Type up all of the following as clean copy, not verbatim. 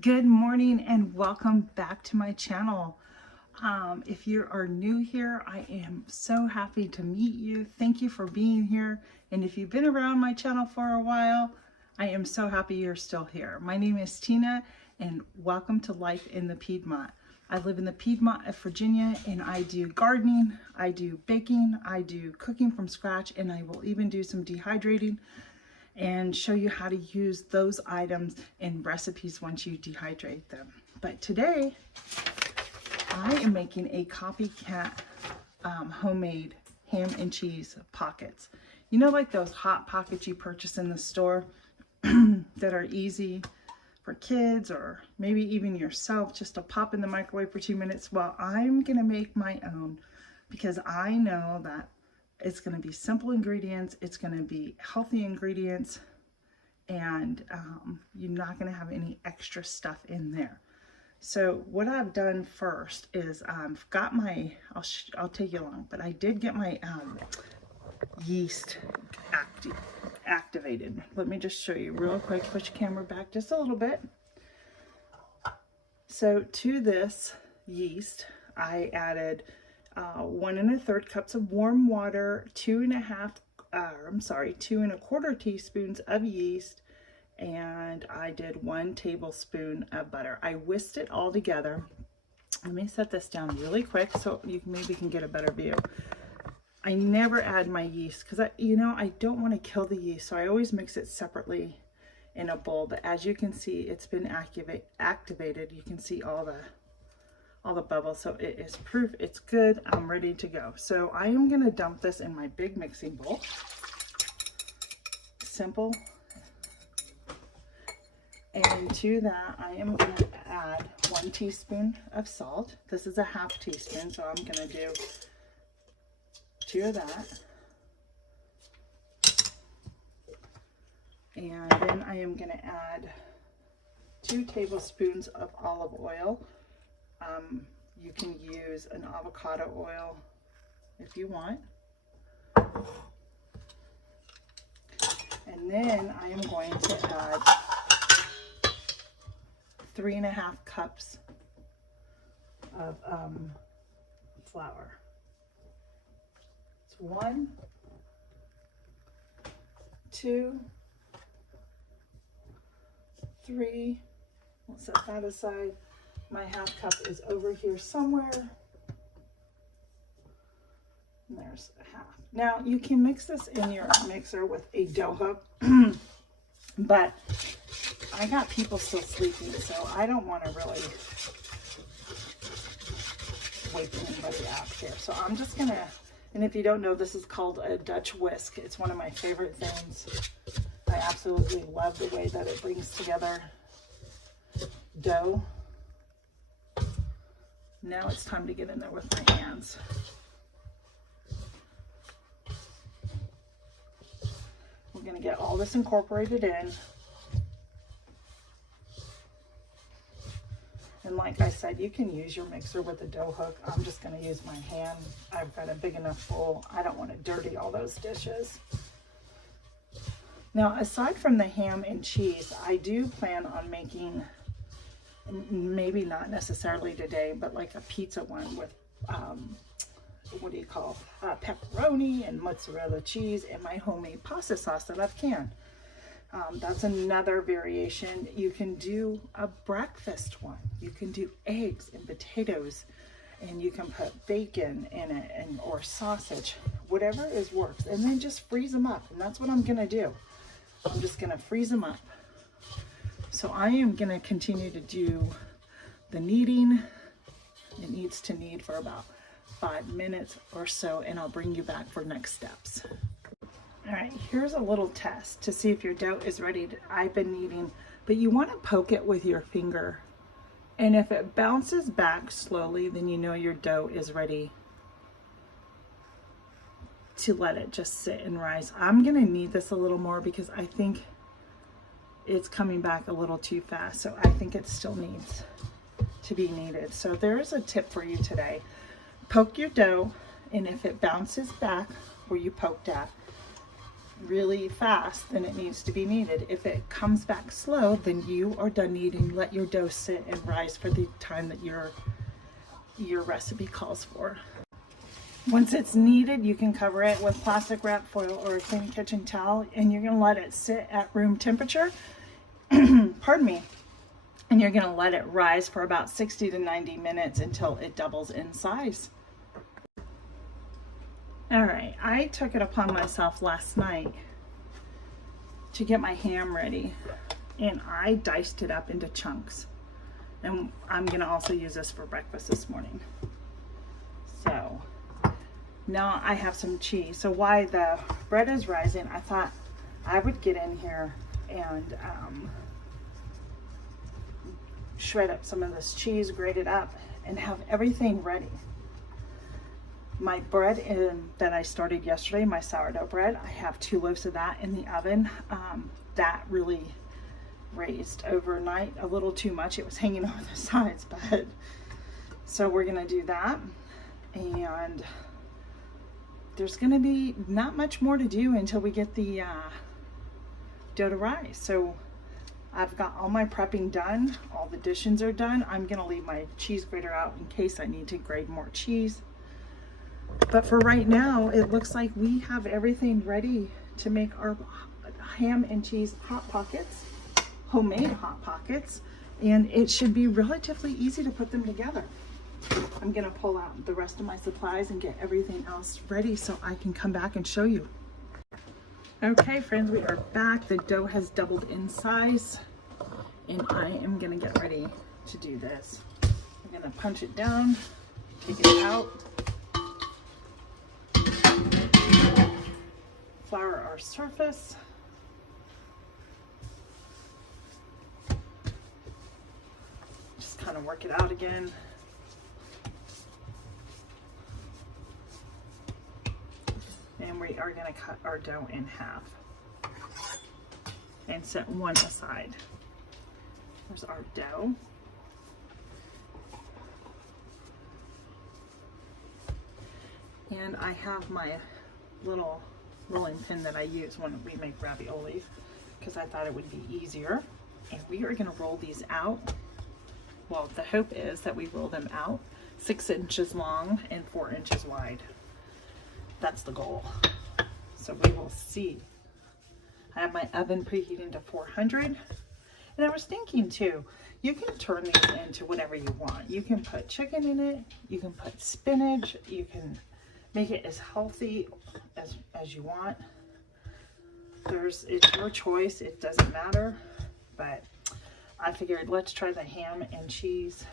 Good morning and welcome back to my channel. If you are new here, I am so happy to meet you. Thank you for being here. And if you've been around my channel for a while, I am so happy you're still here. My name is Tina and welcome to Life in the Piedmont. I live in the Piedmont of Virginia and I do gardening, I do baking, I do cooking from scratch, and I will even do some dehydrating and show you how to use those items in recipes once you dehydrate them. But today, I am making a copycat homemade ham and cheese pockets. You know, like those hot pockets you purchase in the store that are easy for kids or maybe even yourself just to pop in the microwave for 2 minutes. Well, I'm gonna make my own because I know that it's going to be simple ingredients, it's going to be healthy ingredients, and you're not going to have any extra stuff in there. So what I've done first is I've got my, I'll take you along, but I did get my yeast activated. Let me just show you real quick. Push the camera back just a little bit. So to this yeast, I added 1 1/3 cups of warm water, 2 1/4 teaspoons of yeast, and I did 1 tablespoon of butter. I whisked it all together. Let me set this down really quick so you maybe can get a better view. I never add my yeast because I don't want to kill the yeast, so I always mix it separately in a bowl. But as you can see, it's been activated. You can see all the bubbles, so it is proof it's good. I'm ready to go. So I am going to dump this in my big mixing bowl. Simple. And to that, I am going to add 1 teaspoon of salt. This is a 1/2 teaspoon, so I'm going to do 2 of that. And then I am going to add 2 tablespoons of olive oil. You can use an avocado oil if you want. And then I am going to add 3 1/2 cups of flour. It's 1, 2, 3. We'll set that aside. My 1/2 cup is over here somewhere. And there's 1/2. Now you can mix this in your mixer with a dough hook, but I got people still sleeping, so I don't want to really wake anybody up here. So I'm just gonna, and if you don't know, this is called a Dutch whisk. It's one of my favorite things. I absolutely love the way that it brings together dough. Now it's time to get in there with my hands. We're going to get all this incorporated in. And like I said, you can use your mixer with a dough hook. I'm just going to use my hand. I've got a big enough bowl. I don't want to dirty all those dishes. Now, aside from the ham and cheese, I do plan on making, maybe not necessarily today, but like a pizza one with, pepperoni and mozzarella cheese and my homemade pasta sauce that I've canned. That's another variation. You can do a breakfast one. You can do eggs and potatoes, and you can put bacon in it or sausage, whatever works, and then just freeze them up. And that's what I'm gonna do. I'm just gonna freeze them up. So I am going to continue to do the kneading. It needs to knead for about 5 minutes or so, and I'll bring you back for next steps. All right, here's a little test to see if your dough is ready. I've been kneading, but you want to poke it with your finger. And if it bounces back slowly, then you know your dough is ready to let it just sit and rise. I'm going to knead this a little more because I think it's coming back a little too fast, so I think it still needs to be kneaded. So there's a tip for you today. Poke your dough, and if it bounces back where you poked at, really fast, then it needs to be kneaded. If it comes back slow, then you are done kneading. Let your dough sit and rise for the time that your recipe calls for. Once it's kneaded, you can cover it with plastic wrap foil or a clean kitchen towel, and you're gonna let it sit at room temperature. Pardon me. And you're gonna let it rise for about 60 to 90 minutes until it doubles in size. All right, I took it upon myself last night to get my ham ready, and I diced it up into chunks. And I'm gonna also use this for breakfast this morning. So now I have some cheese. So while the bread is rising, I thought I would get in here and shred up some of this cheese, grate it up, and have everything ready. My bread that I started yesterday, my sourdough bread, I have 2 loaves of that in the oven. That really raised overnight a little too much. It was hanging over the sides, but so we're gonna do that. And there's gonna be not much more to do until we get the dough to rise. So I've got all my prepping done, all the dishes are done. I'm gonna leave my cheese grater out in case I need to grate more cheese. But for right now, it looks like we have everything ready to make our ham and cheese hot pockets, homemade hot pockets, and it should be relatively easy to put them together. I'm gonna pull out the rest of my supplies and get everything else ready so I can come back and show you. Okay, friends, we are back. The dough has doubled in size, and I am gonna get ready to do this. I'm gonna punch it down, take it out, flour our surface. Just kind of work it out again. And we are going to cut our dough in half and set one aside. There's our dough. And I have my little rolling pin that I use when we make ravioli because I thought it would be easier. And we are going to roll these out. Well, the hope is that we roll them out 6 inches long and 4 inches wide. That's the goal. So we will see. I have my oven preheating to 400. And I was thinking too, you can turn these into whatever you want. You can put chicken in it. You can put spinach. You can make it as healthy as you want. It's your choice. It doesn't matter. But I figured let's try the ham and cheese.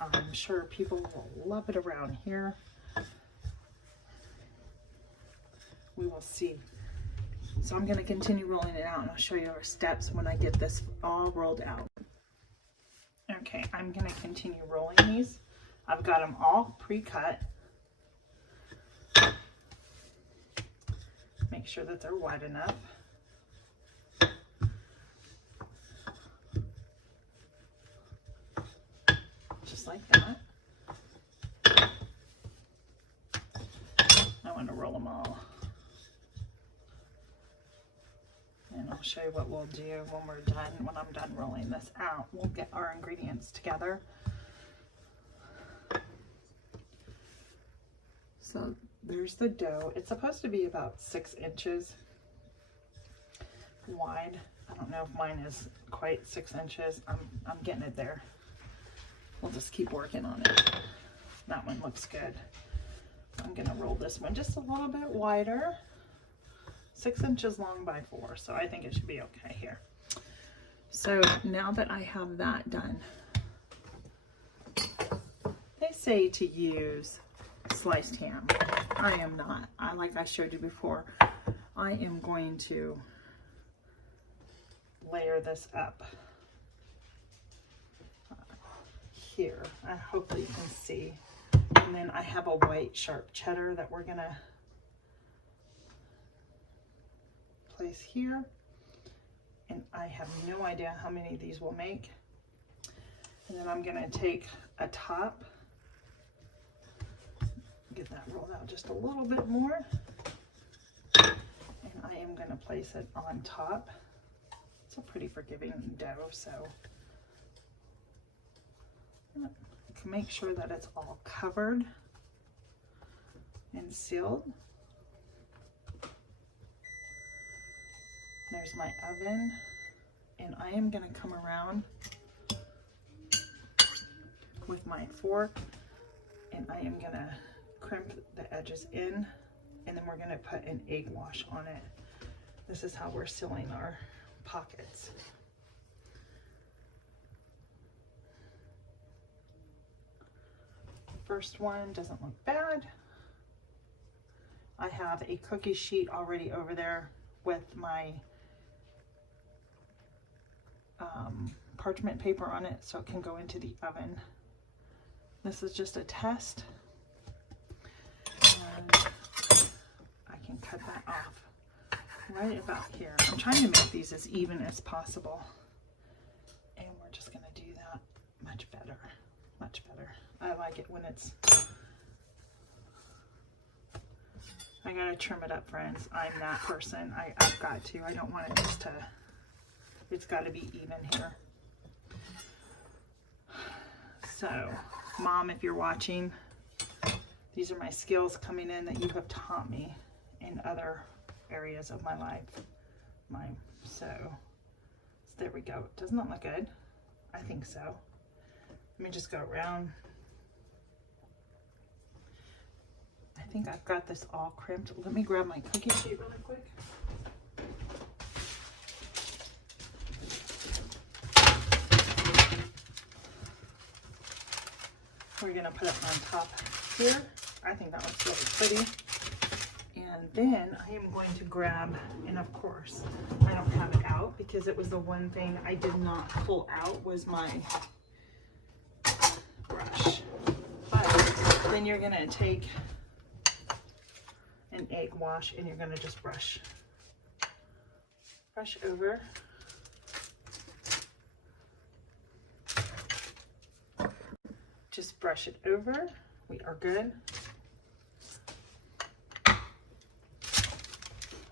I'm sure people will love it around here. We will see. So I'm going to continue rolling it out, and I'll show you our steps when I get this all rolled out. Okay, I'm going to continue rolling these. I've got them all pre-cut. Make sure that they're wide enough. Just like that. I want to roll them all. And I'll show you what we'll do when we're done. When I'm done rolling this out, we'll get our ingredients together. So there's the dough. It's supposed to be about 6 inches wide. I don't know if mine is quite 6 inches. I'm getting it there. We'll just keep working on it. That one looks good. I'm gonna roll this one just a little bit wider. 6 inches long by 4, so I think it should be okay here. So now that I have that done, they say to use sliced ham. I am not. Like I showed you before, I am going to layer this up here. Hopefully you can see. And then I have a white sharp cheddar that we're gonna place here, and I have no idea how many of these we'll make. And then I'm gonna take a top, get that rolled out just a little bit more, and I I am going to place it on top. It's a pretty forgiving dough, so I can make sure that it's all covered and sealed. There's my oven, and I am going to come around with my fork, and I am going to crimp the edges in, and then we're going to put an egg wash on it. This is how we're sealing our pockets. First one doesn't look bad. I have a cookie sheet already over there with my parchment paper on it so it can go into the oven. This is just a test, and I can cut that off right about here. I'm trying to make these as even as possible, and we're just going to do that much better, much better. I like it when it's, I gotta trim it up, friends. I'm that person. I've got to. I don't want it just to, it's got to be even here. So, Mom, if you're watching, these are my skills coming in that you have taught me in other areas of my life. So there we go. Doesn't that look good? I think so. Let me just go around. I think I've got this all crimped. Let me grab my cookie sheet really quick. We're gonna put it on top here. I think that looks really pretty. And then I am going to grab, and of course, I don't have it out because it was the one thing I did not pull out was my brush. But then you're gonna take an egg wash and you're gonna just brush over. Just brush it over. We are good.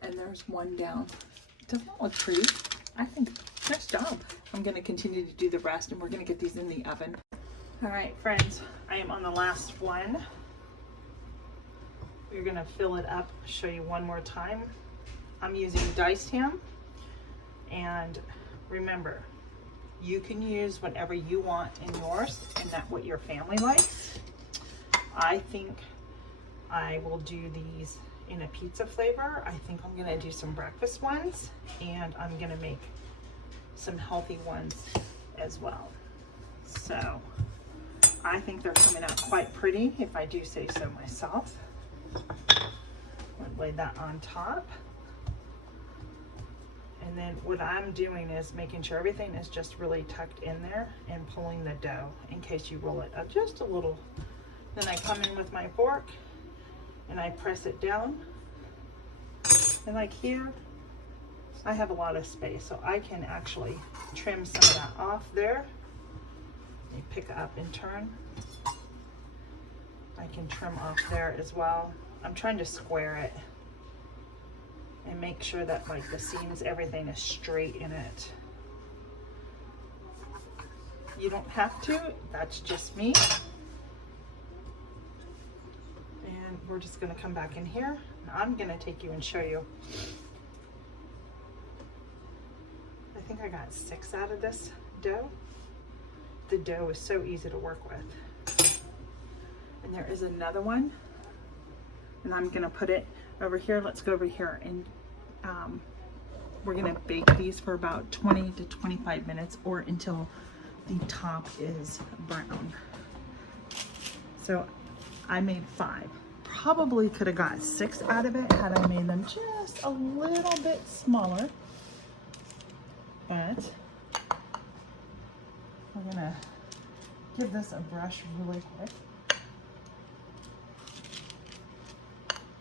And there's one down. Doesn't that look pretty? I think, nice job. I'm gonna continue to do the rest and we're gonna get these in the oven. All right, friends, I am on the last one. We're gonna fill it up, show you one more time. I'm using diced ham, and remember, you can use whatever you want in yours and not what your family likes. I think I will do these in a pizza flavor. I think I'm gonna do some breakfast ones, and I'm gonna make some healthy ones as well. So I think they're coming out quite pretty, if I do say so myself. I'll lay that on top. And then what I'm doing is making sure everything is just really tucked in there and pulling the dough in case you roll it up just a little. Then I come in with my fork and I press it down. And like here, I have a lot of space, so I can actually trim some of that off there. You pick up and turn. I can trim off there as well. I'm trying to square it and make sure that like the seams, everything is straight in it. You don't have to, that's just me. And we're just gonna come back in here. I'm gonna take you and show you. I think I got 6 out of this dough. The dough is so easy to work with. And there is another one, and I'm gonna put it over here. Let's go over here, and we're gonna bake these for about 20 to 25 minutes or until the top is brown. So I made 5. Probably could have got 6 out of it had I made them just a little bit smaller, but we're gonna give this a brush really quick.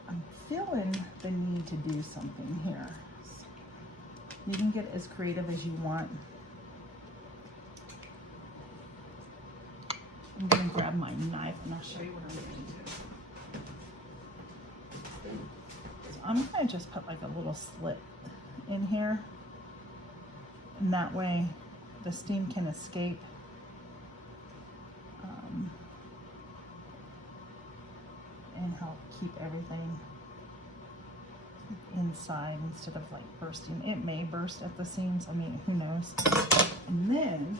I'm feeling the need to do something here. You can get as creative as you want. I'm gonna grab my knife and I'll show you what I'm gonna do. So I'm gonna just put like a little slit in here, and that way the steam can escape. And help keep everything inside instead of like bursting. It may burst at the seams, I mean, who knows. And then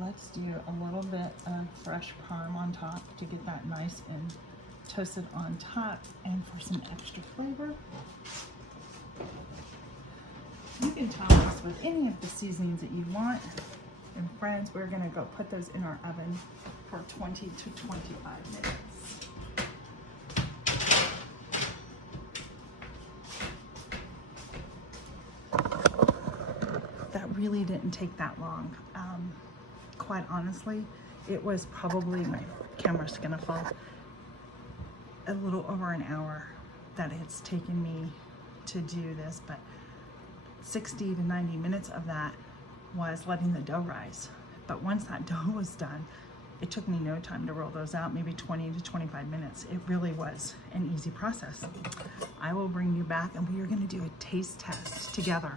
let's do a little bit of fresh parm on top to get that nice and toasted on top, and for some extra flavor. You can top this with any of the seasonings that you want. And friends, we're gonna go put those in our oven for 20 to 25 minutes. That really didn't take that long. Quite honestly, it was probably, my camera's gonna fall, a little over an hour that it's taken me to do this, but 60 to 90 minutes of that was letting the dough rise. But once that dough was done, it took me no time to roll those out, maybe 20 to 25 minutes. It really was an easy process. I will bring you back and we are gonna do a taste test together.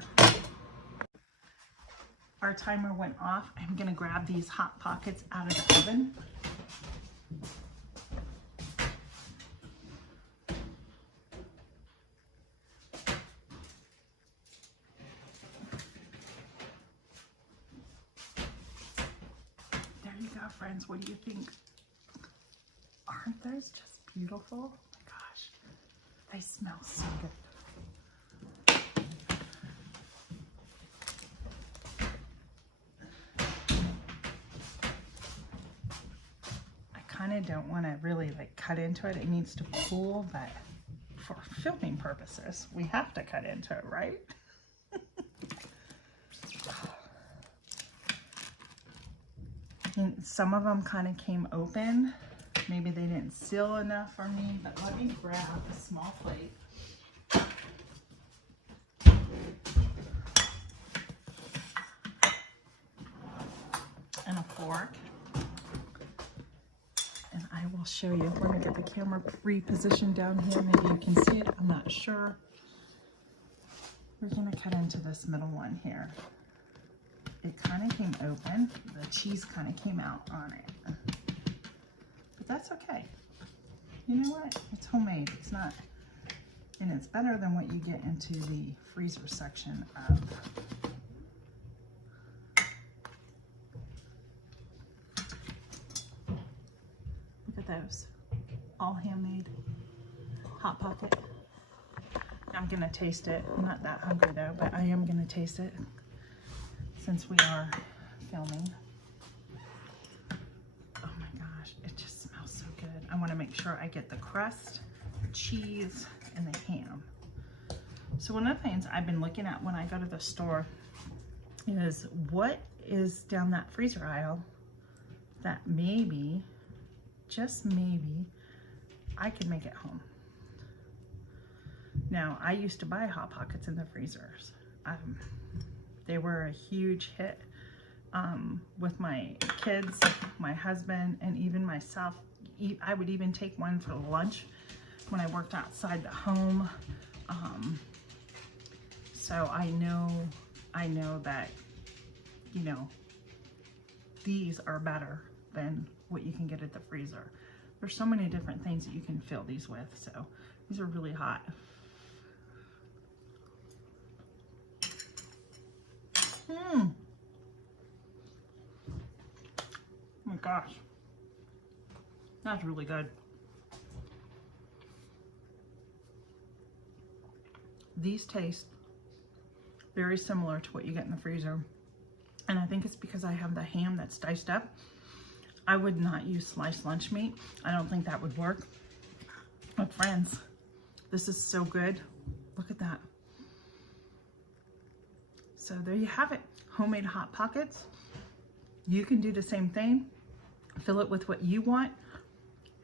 Our timer went off. I'm gonna grab these Hot Pockets out of the oven. There you go, friends. What do you think? Aren't those just beautiful? Oh my gosh, they smell so good. I don't want to really like cut into it. It needs to cool, but for filming purposes, we have to cut into it, right? And some of them kind of came open. Maybe they didn't seal enough for me, but let me grab a small plate. And a fork. I will show you. Let me get the camera repositioned down here. Maybe you can see it. I'm not sure. We're going to cut into this middle one here. It kind of came open. The cheese kind of came out on it. But that's okay. You know what? It's homemade. It's not, and it's better than what you get into the freezer section of. Those all handmade Hot Pocket. I'm gonna taste it. I'm not that hungry though, but I am gonna taste it since we are filming. Oh my gosh, it just smells so good. I want to make sure I get the crust, the cheese, and the ham. So one of the things I've been looking at when I go to the store is what is down that freezer aisle that maybe, just maybe, I could make at home. Now, I used to buy Hot Pockets in the freezers. They were a huge hit with my kids, my husband, and even myself. I would even take one for lunch when I worked outside the home. So I know that, you know, these are better than what you can get at the freezer. There's so many different things that you can fill these with, so these are really hot. Oh my gosh, that's really good. These taste very similar to what you get in the freezer, and I think it's because I have the ham that's diced up. I would not use sliced lunch meat. I don't think that would work. But friends, this is so good. Look at that. So there you have it, homemade Hot Pockets. You can do the same thing. Fill it with what you want.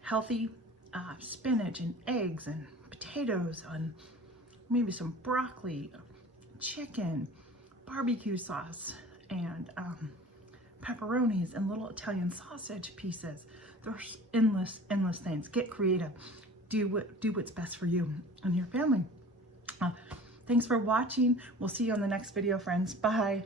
Healthy spinach and eggs and potatoes and maybe some broccoli, chicken, barbecue sauce, and pepperonis and little Italian sausage pieces. There's endless things. Get creative. Do what's best for you and your family. Thanks for watching. We'll see you on the next video, friends. Bye.